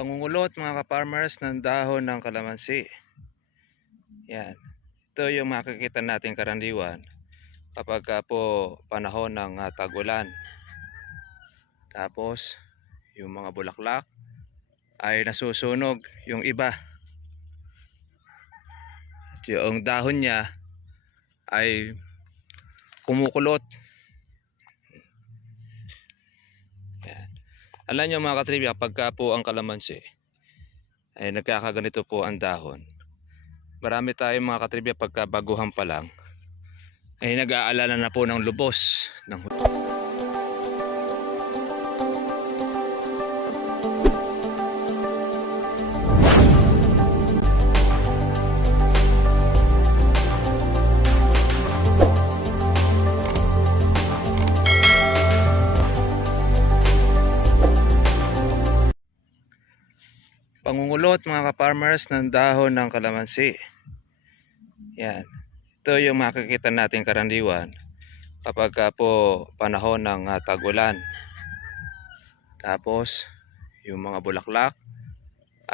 Pangungulot mga ka-farmers ng dahon ng kalamansi. Yan. Ito yung makikita natin karaniwan kapag po panahon ng tag-ulan. Tapos yung mga bulaklak ay nasusunog yung iba. At yung dahon niya ay kumukulot. Yan. Alam nyo mga katribya, pagka po ang kalamansi ay nagkakaganito po ang dahon, marami tayong mga katribya pagka baguhan pa lang ay nag-aalala na po ng lubos ng pangungulot mga ka-farmers ng dahon ng kalamansi. Yan. Ito yung makikita natin karaniwan kapag po panahon ng tag-ulan. Tapos yung mga bulaklak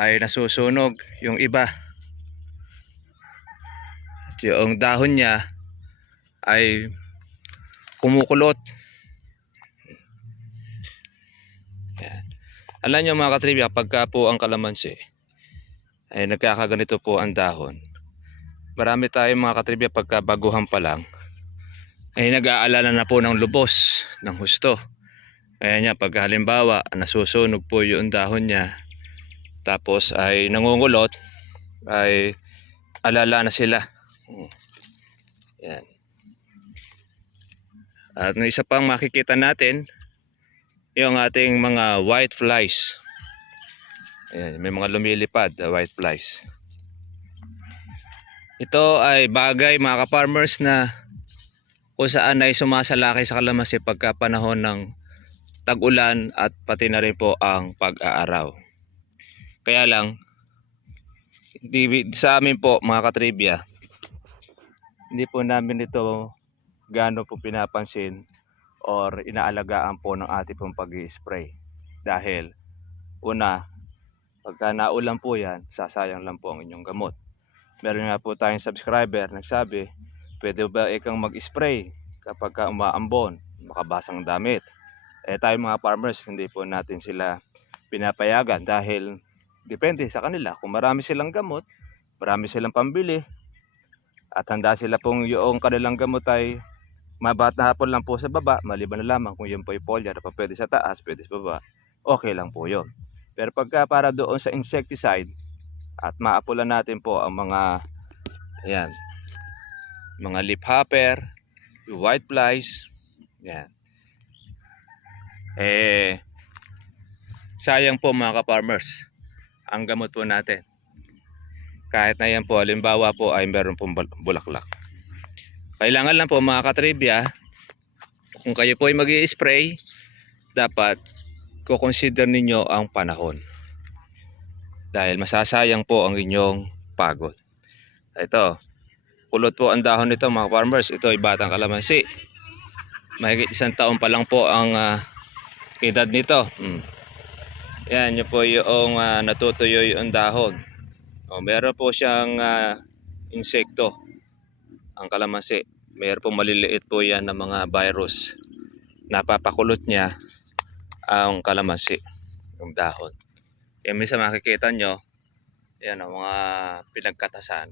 ay nasusunog yung iba. At yung dahon niya ay kumukulot. Yan. Alam nyo mga katribya, pagka po ang kalamansi ay nagkakaganito po ang dahon, marami tayong mga katribya pagka baguhan pa lang ay nag-aalala na po ng lubos ng husto. Kaya niya pag halimbawa nasusunog po yung dahon niya tapos ay nangungulot, ay alala na sila. Yan. At isa pang makikita natin yung ating mga white flies. Ayan, may mga lumilipad na white flies. Ito ay bagay mga ka-farmers na kung saan ay sumasalakay sa kalamansi pagka panahon ng tag-ulan at pati na rin po ang pag-aaraw. Kaya lang sa amin po mga katribya, hindi po namin ito gaano po pinapansin or inaalagaan po ng ating pong pag-i-spray. Dahil una, pagka naulan po yan, sasayang lang po ang inyong gamot. Meron nga po tayong subscriber nagsabi, pwede ba ikang mag-spray kapag ka umaambon, makabasang damit? Tayo mga farmers, hindi po natin sila pinapayagan dahil depende sa kanila. Kung marami silang gamot, marami silang pambili, at handa sila pong yung kanilang gamot ay mabatahapon lang po sa baba, maliban na lamang kung yun po ay foliar na pa pwede sa taas, pwede sa baba, okay lang po yun. Pero pagka para doon sa insecticide, at maapulan natin po ang mga ayan, mga leaf hopper, white flies, yan. Sayang po mga ka-farmers ang gamot po natin. Kahit na yan po, halimbawa po ay meron pong bulaklak. Kailangan lang po mga katribya, kung kayo po ay mag-i-spray, dapat kukonsider ninyo ang panahon. Dahil masasayang po ang inyong pagod. Ito, kulot po ang dahon nito mga farmers. Ito ay batang kalamansi. Mahigit 1 taon pa lang po ang edad nito. Yan, yun po yung natutuyo yung dahon. Meron po siyang insekto ang kalamansi. Meron po maliliit po yan na mga virus. Napapakulot niya ang kalamansi, yung dahon. Minsan makikita nyo, yan ang mga pinagkatasan.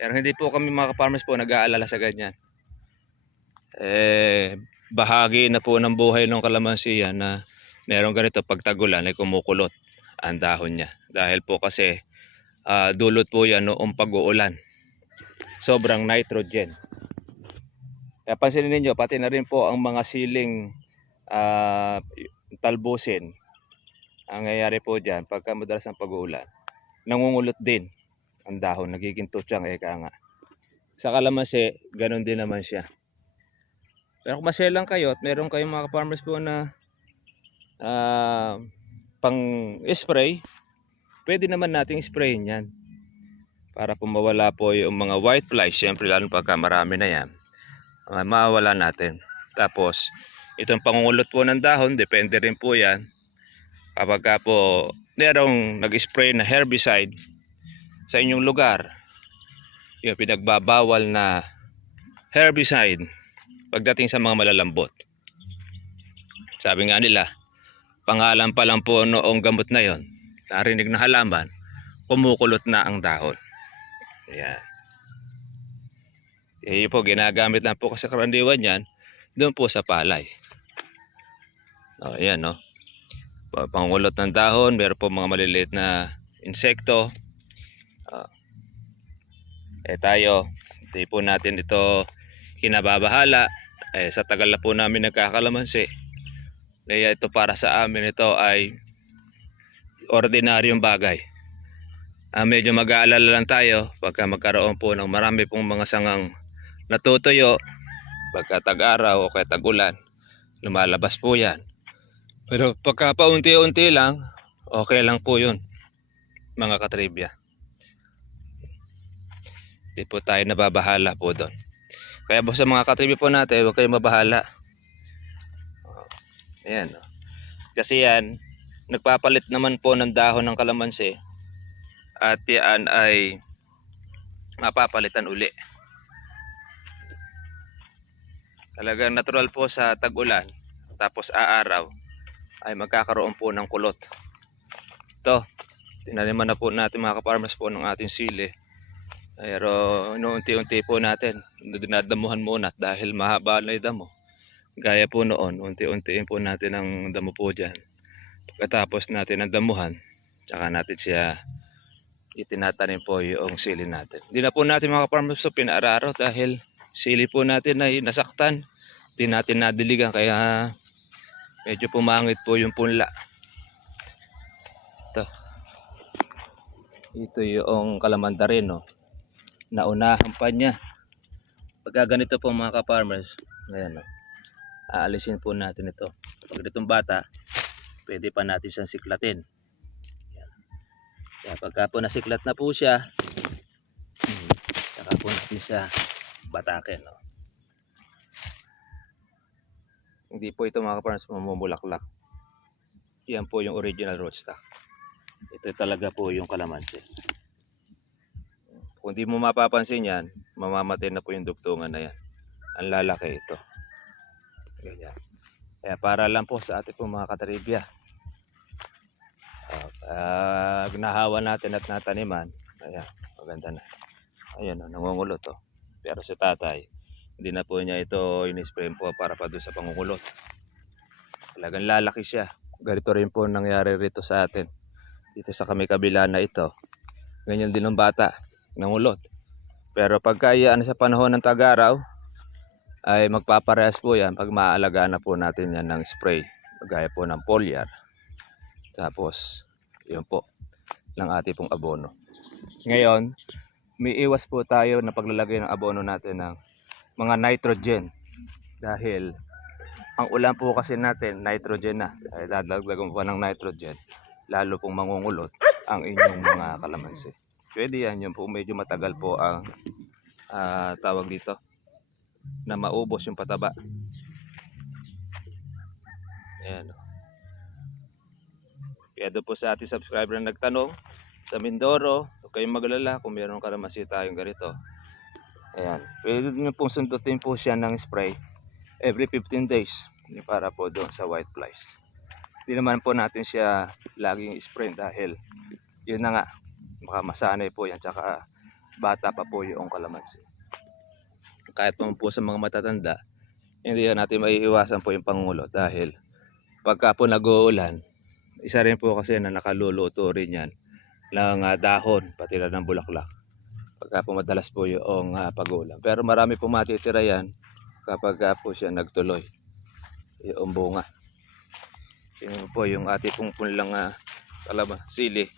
Pero hindi po kami mga farmers po nag-aalala sa ganyan. Bahagi na po ng buhay ng kalamansi yan na meron ganito pag tag-ulan ay kumukulot ang dahon niya. Dahil po kasi dulot po yan noong pag-uulan. Sobrang nitrogen. Kaya pansinin ninyo, pati na rin po ang mga siling talbusin. Ang nangyayari po dyan, pagka madalas ang pag-uulan, nangungulot din ang dahon, nagiging tutyang nga. Sa kalamansi, ganun din naman siya. Pero kung maselang kayo at meron kayong mga farmers po na pang spray, pwede naman nating sprayin yan para po mawala po yung mga white flies. Siyempre lalo pagka marami na yan, mawala natin. Tapos itong pangungulot po ng dahon, depende rin po yan Kapag ka po merong nag-spray na herbicide sa inyong lugar, yung pinagbabawal na herbicide pagdating sa mga malalambot. Sabi nga nila, pangalan pa lang po noong gamot na yon, narinig na halaman, kumukulot na ang dahon. Ayan. Yun po, ginagamit lang po kasi karaniwan yan doon po sa palay. O, ayan, no? Pangulot ng dahon, meron po mga maliliit na insekto. Tayo, hindi po natin ito kinababahala. Sa tagal na po namin nagkakalamansi, kaya ito para sa amin ito ay ordinaryong bagay. Medyo mag-aalala lang tayo pagka magkaroon po ng marami pong mga sangang natutuyo, pagka tag-araw o kaya tag-ulan, lumalabas po yan. Pero pagka paunti-unti lang, okay lang po yun, mga katribya. Hindi po tayo nababahala po doon. Kaya po sa mga katribya po natin, huwag kayong mabahala. Ayan. Kasi yan, nagpapalit naman po ng dahon ng kalamansi. At yan ay mapapalitan uli. Talagang natural po sa tag-ulan, tapos aaraw, ay magkakaroon po ng kulot. Ito, tinaniman na po natin mga kaparmers po ng ating sili. Pero unti-unti po natin, dinadamuhan muna dahil mahaba na yung damo. Gaya po noon, unti-untiin po natin ang damo po dyan. Pagkatapos natin ang damuhan, tsaka natin siya itinatanim po yung sili natin. Hindi na po natin mga kaparmers po pinaararo dahil sili po natin ay nasaktan. Hindi natin nadiligan kaya medyo pumangit po yung punla. Ito yung kalamandarin, no? Naunahan pa niya. Pagka ganito po mga ka-farmers, ayan, no? Aalisin po natin ito. Pag itong bata, pwede pa natin siyang siklatin. Ayan. Kaya pagka po nasiklat na po siya, saka po natin siya batakin, no? Hindi po ito mga ka-farmers mamumulaklak. Yan po yung original rootstock. Ito talaga po yung kalamansi. Kung di mo mapapansin yan, mamamatay na po yung dugtungan na yan. Ang lalaki ito. Ganyan. Kaya para lang po sa ating po mga katribya. Nahawa natin at nataniman. Ayan, maganda na. Ayan, nangungulot to. Pero si tatay, hindi na po niya ito in-spray po para pa doon sa pangungulot. Talagang lalaki siya. Ganito rin po nangyari rito sa atin. Dito sa kami kabila na ito. Ganyan din ng bata, nangulot. Pero pagka sa panahon ng tag-araw, ay magpaparehas po yan pag maaalagaan na po natin yan ng spray. Gaya po ng foliar. Tapos, yun po, ng ating pong abono. Ngayon, may iwas po tayo na paglalagay ng abono natin ng mga nitrogen. Dahil, ang ulan po kasi natin, nitrogen na. Ay dadagdagan po ng nitrogen. Lalo pong mangungulot ang inyong mga kalamansi. Pwede yan, yung po medyo matagal po ang tawag dito na maubos yung pataba. Ayan. Kaya doon po sa ating subscriber na nagtanong sa Mindoro, huwag kayong magalala kung meron kalamansi tayong ganito. Ayan. Pwede nyo pong sundutin po siya ng spray every 15 days para po doon sa white flies. Hindi naman po natin siya laging spray dahil yun na nga, baka masanay po yan, tsaka bata pa po yung kalamansi. Kahit po sa mga matatanda, hindi natin maiiwasan po yung pangulo dahil pagka po nag-uulan, isa rin po kasi na nakaluluto rin yan ng dahon, pati na ng bulaklak. Pagka po madalas po yung pag-uulan. Pero marami po matitira yan kapag po siya nagtuloy yung bunga. Yun po yung ating pong punlang sili.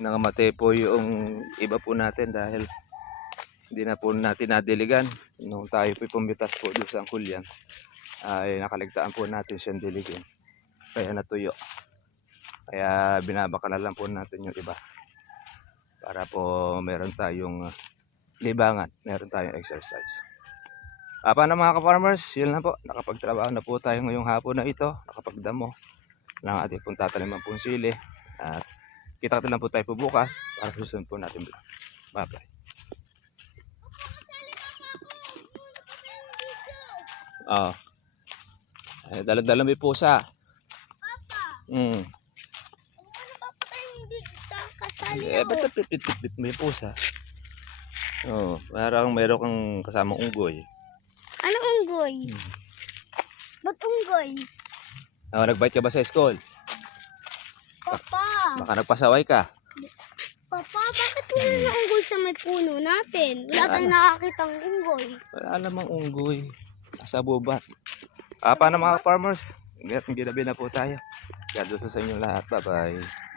Nangamatay po yung iba po natin dahil hindi na po natin nadiligan. Nung tayo po pumitas po doon sa angkulyan, ay nakaligtaan po natin siyang diligin. Kaya natuyo. Kaya binabakalan po natin yung iba. Para po meron tayong libangan, meron tayong exercise. Paano mga ka-farmers? Yun lang po. Nakapagtrabaho na po tayo ngayong hapon na ito. Nakapagdamo. ng ating pong tataniman pong sili. At kita lang po tayo po bukas para susunod po natin vlog. Bye bye. Oh. Eh, dalang-dalang may pusa. Papa, Mm. ano ba pa tayo hindi sa kasali Eh, ako? ba't pipit-pit may pusa? Oh, parang meron kang kasamang unggoy. Anong unggoy? Ba't unggoy? Oh, nag-bite ka ba sa school? Papa, Baka nagpasaway ka. Papa, bakit wala na unggoy sa may puno natin? Wala tayong nakakitang unggoy. Wala namang unggoy. Nasa bubat. Paano mga farmers? Ginabi na po tayo. God bless sa inyo lahat. Bye-bye.